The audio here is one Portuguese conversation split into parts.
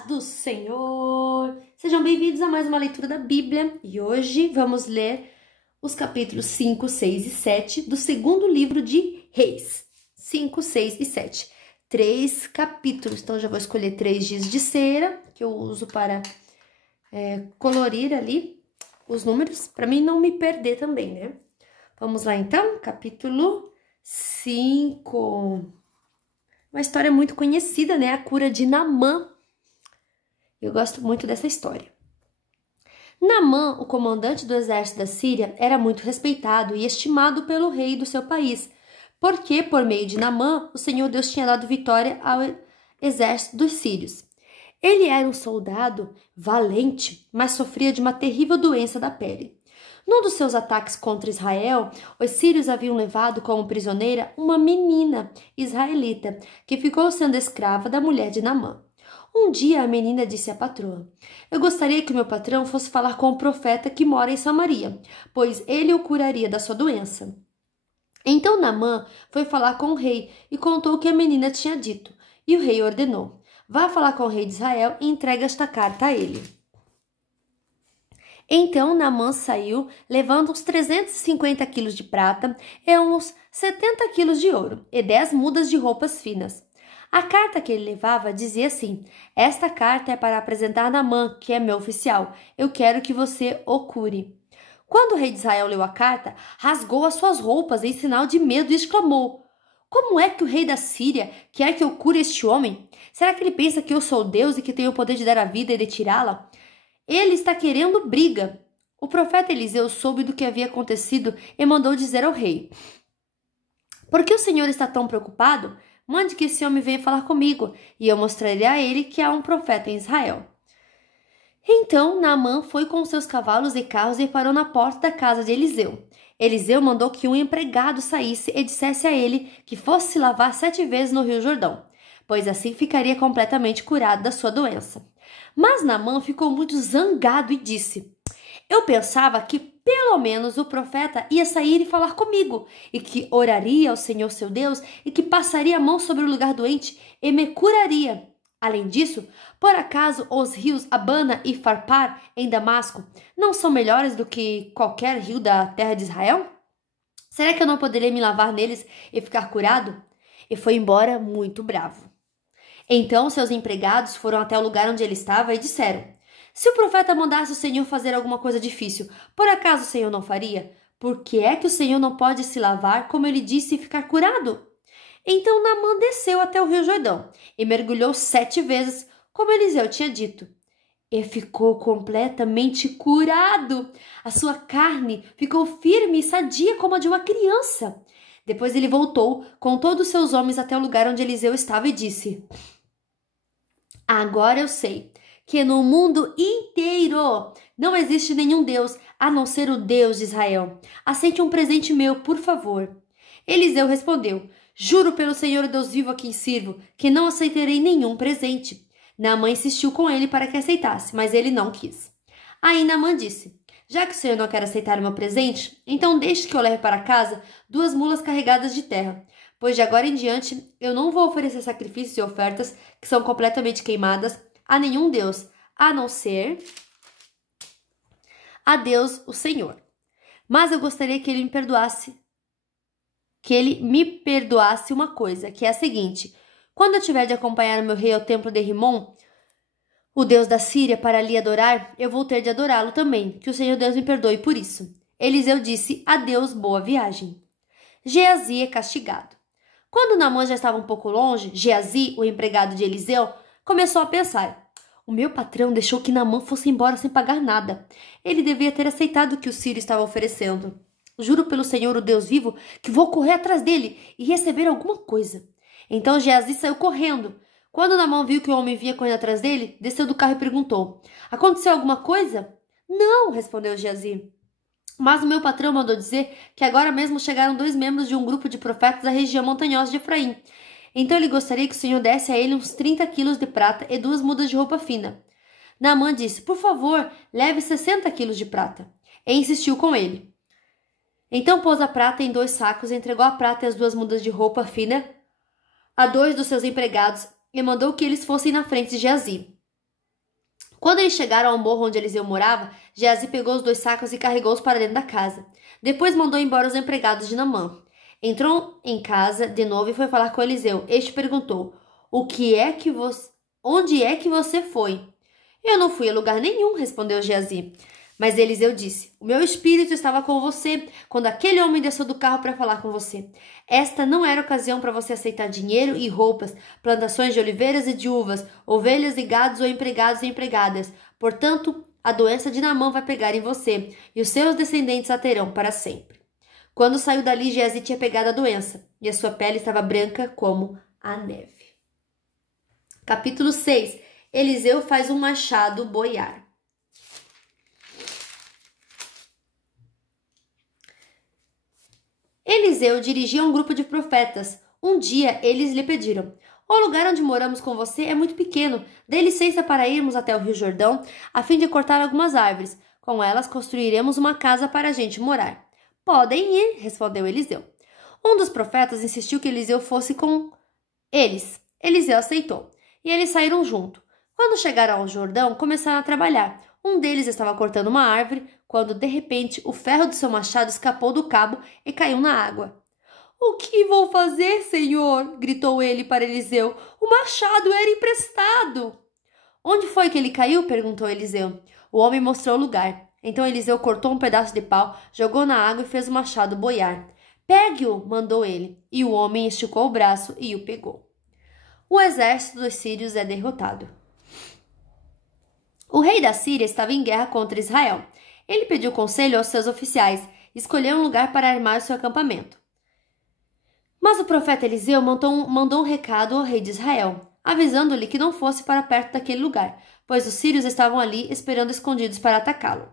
paz do Senhor! Sejam bem-vindos a mais uma leitura da Bíblia e hoje vamos ler os capítulos 5, 6 e 7 do segundo livro de Reis. 5, 6 e 7. 3 capítulos, então eu já vou escolher 3 giz de cera que eu uso para colorir ali os números, para mim não me perder também, né? Vamos lá então, capítulo 5. Uma história muito conhecida, né? A cura de Naamã. Eu gosto muito dessa história. Naamã, o comandante do exército da Síria, era muito respeitado e estimado pelo rei do seu país, porque, por meio de Naamã, o Senhor Deus tinha dado vitória ao exército dos sírios. Ele era um soldado valente, mas sofria de uma terrível doença da pele. Num dos seus ataques contra Israel, os sírios haviam levado como prisioneira uma menina israelita, que ficou sendo escrava da mulher de Naamã. Um dia a menina disse à patroa: "Eu gostaria que meu patrão fosse falar com o profeta que mora em Samaria, pois ele o curaria da sua doença." Então Naamã foi falar com o rei e contou o que a menina tinha dito. E o rei ordenou: "Vá falar com o rei de Israel e entregue esta carta a ele." Então Naamã saiu, levando uns 350 quilos de prata e uns 70 quilos de ouro e 10 mudas de roupas finas. A carta que ele levava dizia assim: "Esta carta é para apresentar a Naamã, que é meu oficial. Eu quero que você o cure." Quando o rei de Israel leu a carta, rasgou as suas roupas em sinal de medo e exclamou: "Como é que o rei da Síria quer que eu cure este homem? Será que ele pensa que eu sou Deus e que tenho o poder de dar a vida e de tirá-la? Ele está querendo briga." O profeta Eliseu soube do que havia acontecido e mandou dizer ao rei: "Por que o Senhor está tão preocupado? Mande que esse homem venha falar comigo, e eu mostrarei a ele que há um profeta em Israel." Então Naamã foi com seus cavalos e carros e parou na porta da casa de Eliseu. Eliseu mandou que um empregado saísse e dissesse a ele que fosse se lavar 7 vezes no Rio Jordão, pois assim ficaria completamente curado da sua doença. Mas Naamã ficou muito zangado e disse: "Eu pensava que pelo menos o profeta ia sair e falar comigo, e que oraria ao Senhor seu Deus, e que passaria a mão sobre o lugar doente e me curaria. Além disso, por acaso os rios Abana e Farpar, em Damasco, não são melhores do que qualquer rio da terra de Israel? Será que eu não poderia me lavar neles e ficar curado?" E foi embora muito bravo. Então seus empregados foram até o lugar onde ele estava e disseram: "Se o profeta mandasse o Senhor fazer alguma coisa difícil, por acaso o Senhor não faria? Por que é que o Senhor não pode se lavar, como ele disse, e ficar curado?" Então Naamã desceu até o Rio Jordão e mergulhou 7 vezes, como Eliseu tinha dito. E ficou completamente curado. A sua carne ficou firme e sadia como a de uma criança. Depois ele voltou com todos os seus homens até o lugar onde Eliseu estava e disse: "Agora eu sei que no mundo inteiro não existe nenhum Deus a não ser o Deus de Israel. Aceite um presente meu, por favor." Eliseu respondeu: "Juro pelo Senhor Deus vivo a quem sirvo, que não aceitarei nenhum presente." Naamã insistiu com ele para que aceitasse, mas ele não quis. Aí Naamã disse: "Já que o Senhor não quer aceitar o meu presente, então deixe que eu leve para casa 2 mulas carregadas de terra, pois de agora em diante eu não vou oferecer sacrifícios e ofertas que são completamente queimadas a nenhum Deus, a não ser a Deus, o Senhor. Mas eu gostaria que ele me perdoasse uma coisa, que é a seguinte: quando eu tiver de acompanhar o meu rei ao templo de Rimon, o Deus da Síria, para ali adorar, eu vou ter de adorá-lo também. Que o Senhor Deus me perdoe por isso." Eliseu disse: "Adeus, boa viagem." Geazi é castigado. Quando Naamã já estava um pouco longe, Geazi, o empregado de Eliseu, começou a pensar: "O meu patrão deixou que Naamã fosse embora sem pagar nada. Ele devia ter aceitado o que o sírio estava oferecendo. Juro pelo Senhor, o Deus vivo, que vou correr atrás dele e receber alguma coisa." Então Geazi saiu correndo. Quando Naamã viu que o homem vinha correndo atrás dele, desceu do carro e perguntou: "Aconteceu alguma coisa?" "Não", respondeu Geazi. "Mas o meu patrão mandou dizer que agora mesmo chegaram 2 membros de um grupo de profetas da região montanhosa de Efraim. Então ele gostaria que o Senhor desse a ele uns 30 quilos de prata e 2 mudas de roupa fina." Naamã disse: "Por favor, leve 60 quilos de prata." E insistiu com ele. Então pôs a prata em 2 sacos e entregou a prata e as 2 mudas de roupa fina a 2 dos seus empregados e mandou que eles fossem na frente de Geazi. Quando eles chegaram ao morro onde Eliseu morava, Geazi pegou os 2 sacos e carregou-os para dentro da casa. Depois mandou embora os empregados de Naamã. Entrou em casa de novo e foi falar com Eliseu. Este perguntou: Onde é que você foi? Eu não fui a lugar nenhum, respondeu Geazi. Mas Eliseu disse: O meu espírito estava com você quando aquele homem desceu do carro para falar com você. Esta não era ocasião para você aceitar dinheiro e roupas, plantações de oliveiras e de uvas, ovelhas e gados ou empregados e empregadas. Portanto, a doença de Naamã vai pegar em você, e os seus descendentes a terão para sempre. Quando saiu dali, Geazi tinha pegado a doença, e a sua pele estava branca como a neve. Capítulo 6. Eliseu faz um machado boiar. Eliseu dirigia um grupo de profetas. Um dia, eles lhe pediram: O lugar onde moramos com você é muito pequeno. Dê licença para irmos até o Rio Jordão, a fim de cortar algumas árvores. Com elas, construiremos uma casa para a gente morar. Podem ir, respondeu Eliseu. Um dos profetas insistiu que Eliseu fosse com eles. Eliseu aceitou, e eles saíram junto. Quando chegaram ao Jordão, começaram a trabalhar. Um deles estava cortando uma árvore, quando, de repente, o ferro do seu machado escapou do cabo e caiu na água. O que vou fazer, senhor? Gritou ele para Eliseu. O machado era emprestado. Onde foi que ele caiu? Perguntou Eliseu. O homem mostrou o lugar. Então Eliseu cortou um pedaço de pau, jogou na água e fez o machado boiar. Pegue-o, mandou ele. E o homem esticou o braço e o pegou. O exército dos sírios é derrotado. O rei da Síria estava em guerra contra Israel. Ele pediu conselho aos seus oficiais e escolheu um lugar para armar o seu acampamento. Mas o profeta Eliseu mandou um recado ao rei de Israel, avisando-lhe que não fosse para perto daquele lugar, pois os sírios estavam ali esperando escondidos para atacá-lo.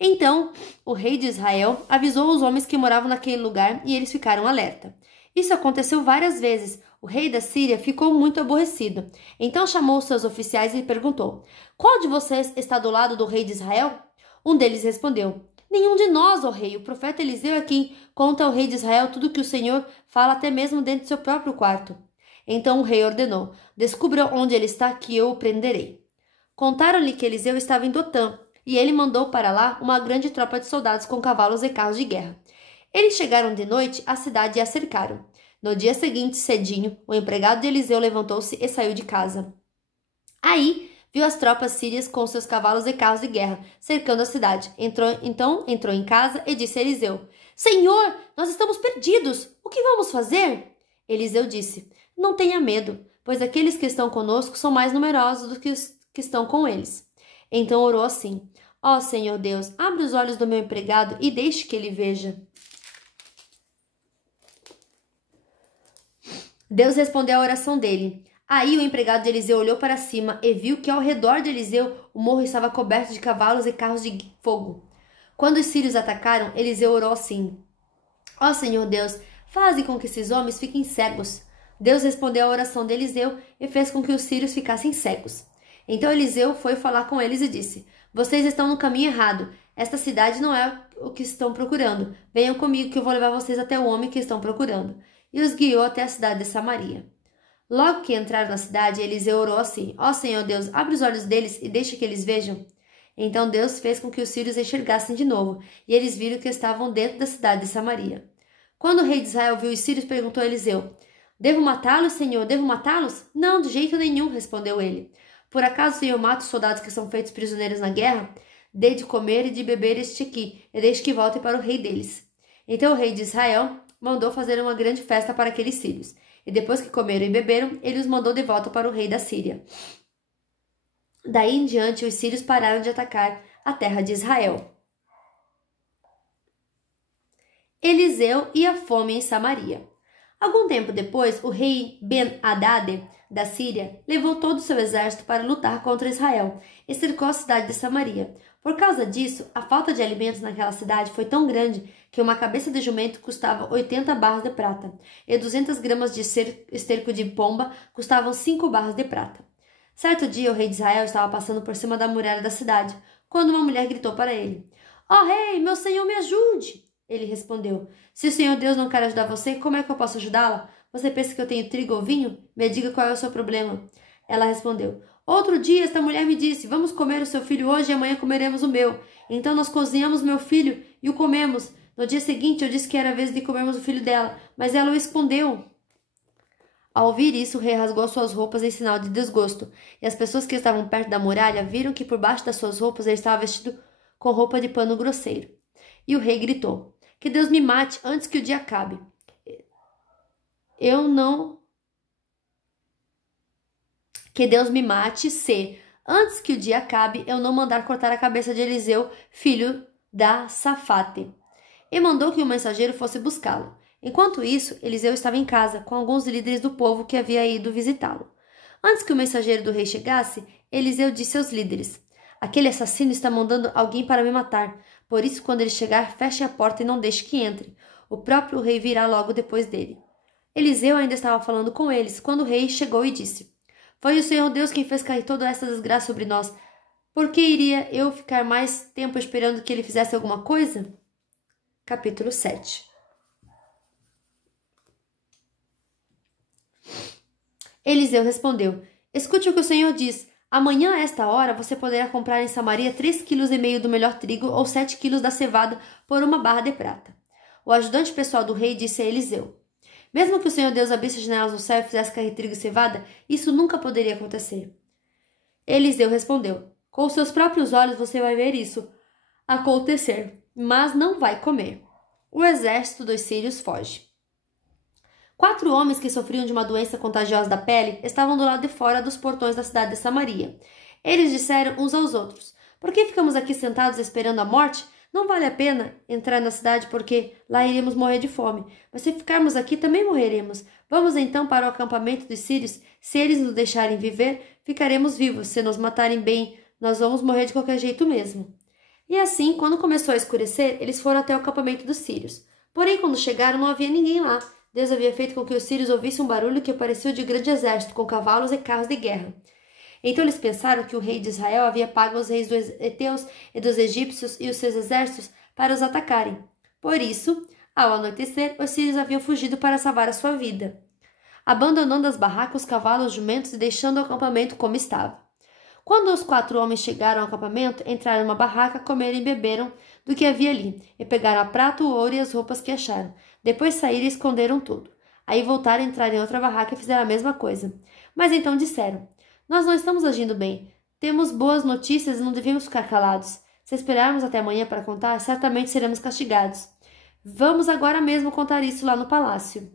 Então, o rei de Israel avisou os homens que moravam naquele lugar e eles ficaram alerta. Isso aconteceu várias vezes. O rei da Síria ficou muito aborrecido. Então chamou os seus oficiais e perguntou: Qual de vocês está do lado do rei de Israel? Um deles respondeu: Nenhum de nós, ó rei. O profeta Eliseu é quem conta ao rei de Israel tudo o que o Senhor fala até mesmo dentro de seu próprio quarto. Então o rei ordenou: Descubra onde ele está, que eu o prenderei. Contaram-lhe que Eliseu estava em Dotã, e ele mandou para lá uma grande tropa de soldados com cavalos e carros de guerra. Eles chegaram de noite à cidade e a cercaram. No dia seguinte, cedinho, o empregado de Eliseu levantou-se e saiu de casa. Aí, viu as tropas sírias com seus cavalos e carros de guerra, cercando a cidade. Então entrou em casa e disse a Eliseu: Senhor, nós estamos perdidos. O que vamos fazer? Eliseu disse: Não tenha medo, pois aqueles que estão conosco são mais numerosos do que os que estão com eles. Então orou assim: Ó Senhor Deus, abre os olhos do meu empregado e deixe que ele veja. Deus respondeu à oração dele. Aí o empregado de Eliseu olhou para cima e viu que ao redor de Eliseu o morro estava coberto de cavalos e carros de fogo. Quando os sírios atacaram, Eliseu orou assim: Ó Senhor Deus, faze com que esses homens fiquem cegos. Deus respondeu à oração de Eliseu e fez com que os sírios ficassem cegos. Então Eliseu foi falar com eles e disse: Vocês estão no caminho errado. Esta cidade não é o que estão procurando. Venham comigo que eu vou levar vocês até o homem que estão procurando. E os guiou até a cidade de Samaria. Logo que entraram na cidade, Eliseu orou assim: Ó Senhor Deus, abre os olhos deles e deixa que eles vejam. Então Deus fez com que os sírios enxergassem de novo, e eles viram que estavam dentro da cidade de Samaria. Quando o rei de Israel viu os sírios, perguntou a Eliseu: Devo matá-los, Senhor? Devo matá-los? Não, de jeito nenhum, respondeu ele. Por acaso o Senhor mata os soldados que são feitos prisioneiros na guerra? Dê de comer e de beber este aqui, e deixe que voltem para o rei deles. Então o rei de Israel mandou fazer uma grande festa para aqueles sírios. E depois que comeram e beberam, ele os mandou de volta para o rei da Síria. Daí em diante, os sírios pararam de atacar a terra de Israel. Eliseu e a fome em Samaria. Algum tempo depois, o rei Ben-Hadad da Síria levou todo o seu exército para lutar contra Israel e cercou a cidade de Samaria. Por causa disso, a falta de alimentos naquela cidade foi tão grande que uma cabeça de jumento custava 80 barras de prata e 200 gramas de esterco de pomba custavam 5 barras de prata. Certo dia, o rei de Israel estava passando por cima da muralha da cidade, quando uma mulher gritou para ele: Ó rei, meu senhor, me ajude! Ele respondeu: Se o Senhor Deus não quer ajudar você, como é que eu posso ajudá-la? Você pensa que eu tenho trigo ou vinho? Me diga qual é o seu problema. Ela respondeu: Outro dia, esta mulher me disse, vamos comer o seu filho hoje e amanhã comeremos o meu. Então nós cozinhamos meu filho e o comemos. No dia seguinte, eu disse que era a vez de comermos o filho dela, mas ela o escondeu. Ao ouvir isso, o rei rasgou suas roupas em sinal de desgosto, e as pessoas que estavam perto da muralha viram que por baixo das suas roupas ele estava vestido com roupa de pano grosseiro. E o rei gritou, que Deus me mate antes que o dia acabe. Que Deus me mate se, antes que o dia acabe, eu não mandar cortar a cabeça de Eliseu, filho da Safate. E mandou que um mensageiro fosse buscá-lo. Enquanto isso, Eliseu estava em casa, com alguns líderes do povo que havia ido visitá-lo. Antes que o mensageiro do rei chegasse, Eliseu disse aos líderes, aquele assassino está mandando alguém para me matar. Por isso, quando ele chegar, feche a porta e não deixe que entre. O próprio rei virá logo depois dele. Eliseu ainda estava falando com eles, quando o rei chegou e disse, foi o Senhor Deus quem fez cair toda esta desgraça sobre nós. Por que iria eu ficar mais tempo esperando que ele fizesse alguma coisa? Capítulo 7. Eliseu respondeu, escute o que o Senhor diz. Amanhã, a esta hora, você poderá comprar em Samaria 3,5 kg do melhor trigo ou 7 kg da cevada por uma barra de prata. O ajudante pessoal do rei disse a Eliseu, mesmo que o Senhor Deus abrisse as janelas do céu e fizesse cair trigo e cevada, isso nunca poderia acontecer. Eliseu respondeu, com os seus próprios olhos você vai ver isso acontecer, mas não vai comer. O exército dos sírios foge. 4 homens que sofriam de uma doença contagiosa da pele estavam do lado de fora dos portões da cidade de Samaria. Eles disseram uns aos outros, por que ficamos aqui sentados esperando a morte? Não vale a pena entrar na cidade porque lá iríamos morrer de fome. Mas se ficarmos aqui também morreremos. Vamos então para o acampamento dos sírios. Se eles nos deixarem viver, ficaremos vivos. Se nos matarem bem, nós vamos morrer de qualquer jeito mesmo. E assim, quando começou a escurecer, eles foram até o acampamento dos sírios. Porém, quando chegaram, não havia ninguém lá. Deus havia feito com que os sírios ouvissem um barulho que parecia o de grande exército, com cavalos e carros de guerra. Então eles pensaram que o rei de Israel havia pago os reis dos heteus e dos egípcios e os seus exércitos para os atacarem. Por isso, ao anoitecer, os sírios haviam fugido para salvar a sua vida, abandonando as barracas, os cavalos, os jumentos e deixando o acampamento como estava. Quando os 4 homens chegaram ao acampamento, entraram numa barraca, comeram e beberam do que havia ali, e pegaram a prata, o ouro e as roupas que acharam. Depois saíram e esconderam tudo. Aí voltaram a entrar em outra barraca e fizeram a mesma coisa. Mas então disseram, nós não estamos agindo bem. Temos boas notícias e não devemos ficar calados. Se esperarmos até amanhã para contar, certamente seremos castigados. Vamos agora mesmo contar isso lá no palácio.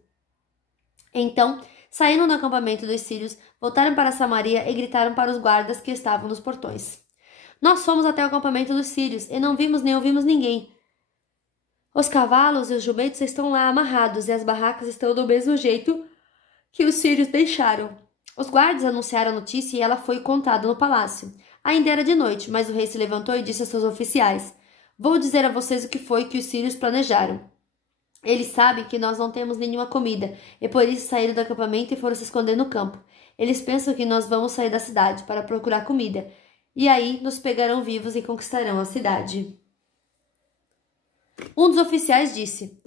Então, saíram do acampamento dos sírios, voltaram para Samaria e gritaram para os guardas que estavam nos portões. Nós fomos até o acampamento dos sírios e não vimos nem ouvimos ninguém. Os cavalos e os jumentos estão lá amarrados e as barracas estão do mesmo jeito que os sírios deixaram. Os guardas anunciaram a notícia e ela foi contada no palácio. Ainda era de noite, mas o rei se levantou e disse a seus oficiais, vou dizer a vocês o que foi que os sírios planejaram. Eles sabem que nós não temos nenhuma comida, e por isso saíram do acampamento e foram se esconder no campo. Eles pensam que nós vamos sair da cidade para procurar comida, e aí nos pegarão vivos e conquistarão a cidade. Um dos oficiais disse,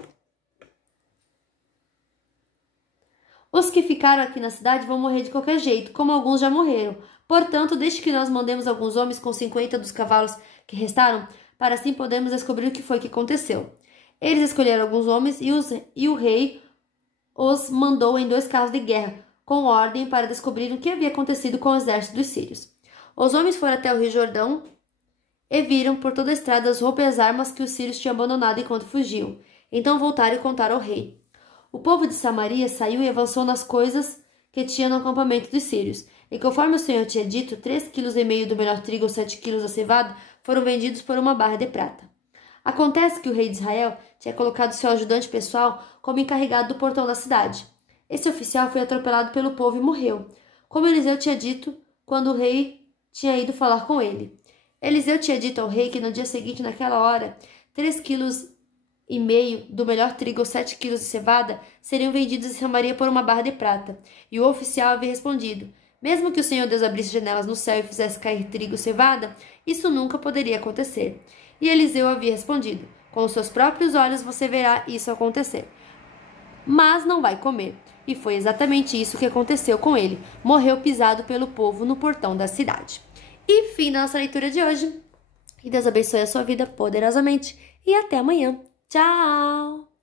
os que ficaram aqui na cidade vão morrer de qualquer jeito, como alguns já morreram. Portanto, deixe que nós mandemos alguns homens com 50 dos cavalos que restaram, para assim podermos descobrir o que foi que aconteceu. Eles escolheram alguns homens e o rei os mandou em 2 carros de guerra, com ordem para descobrir o que havia acontecido com o exército dos sírios. Os homens foram até o rio Jordão e viram por toda a estrada as roupas e as armas que os sírios tinham abandonado enquanto fugiam. Então voltaram e contaram ao rei. O povo de Samaria saiu e avançou nas coisas que tinha no acampamento dos sírios. E conforme o Senhor tinha dito, 3,5 kg do melhor trigo ou 7 kg da cevada foram vendidos por uma barra de prata. Acontece que o rei de Israel tinha colocado seu ajudante pessoal como encarregado do portão da cidade. Esse oficial foi atropelado pelo povo e morreu, como Eliseu tinha dito quando o rei tinha ido falar com ele. Eliseu tinha dito ao rei que no dia seguinte, naquela hora, 3,5 kg do melhor trigo ou 7 kg de cevada seriam vendidos em Samaria por uma barra de prata. E o oficial havia respondido, mesmo que o Senhor Deus abrisse janelas no céu e fizesse cair trigo ou cevada, isso nunca poderia acontecer. E Eliseu havia respondido, com os seus próprios olhos você verá isso acontecer. Mas não vai comer. E foi exatamente isso que aconteceu com ele. Morreu pisado pelo povo no portão da cidade. E fim da nossa leitura de hoje. Que Deus abençoe a sua vida poderosamente. E até amanhã. Tchau!